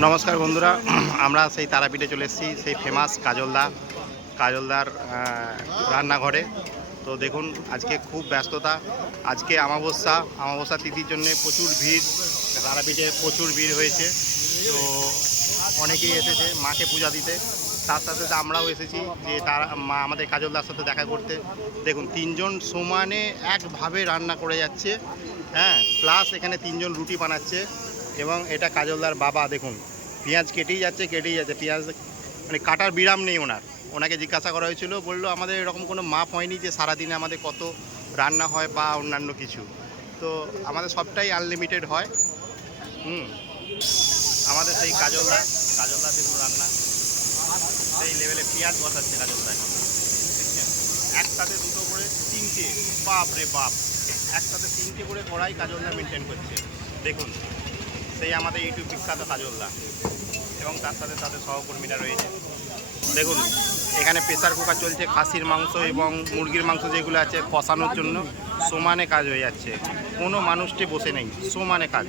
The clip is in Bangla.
নমস্কার বন্ধুরা, আমরা সেই তারাপীঠে চলে এসেছি, সেই ফেমাস কাজলদার রান্নাঘরে। তো দেখুন আজকে খুব ব্যস্ততা, আজকে অমাবস্যা তিথির জন্য প্রচুর ভিড়, তারাপীঠে প্রচুর ভিড় হয়েছে। তো অনেকেই এসেছে মাকে পূজা দিতে, তার সাথে সাথে আমরাও এসেছি যে তারা মা আমাদের কাজলদার সাথে দেখা করতে। দেখুন তিনজন সমানে একভাবে রান্না করে যাচ্ছে, হ্যাঁ, প্লাস এখানে তিনজন রুটি বানাচ্ছে। এবং এটা কাজলদার বাবা, দেখুন পেঁয়াজ কেটেই যাচ্ছে পেঁয়াজ, মানে কাটার বিরাম নেই ওনাকে জিজ্ঞাসা করা হয়েছিল, বললো আমাদের এরকম কোনো মাপ হয়নি যে সারাদিনে আমাদের কত রান্না হয় বা অন্যান্য কিছু। তো আমাদের সবটাই আনলিমিটেড হয়। আমাদের সেই কাজলদা দেখুন রান্না সেই লেভেলে পেঁয়াজ বসাচ্ছে কাজলদা এখন, দেখছেন একসাথে দুটো করে তিনটে, বাপ রে বাপ, একসাথে তিনটে করে কড়াই কাজলদা মেনটেন করছে। দেখুন সেই আমাদের ইউটিউব বিখ্যাত কাজলদা, এবং তার সাথে তাদের সহকর্মীরা রয়েছে। দেখুন এখানে প্রেসার কুকার চলছে, খাসির মাংস এবং মুরগির মাংস যেগুলো আছে কষানোর জন্য সমানে কাজ হয়ে যাচ্ছে, কোনো মানুষটি বসে নেই, সমানে কাজ।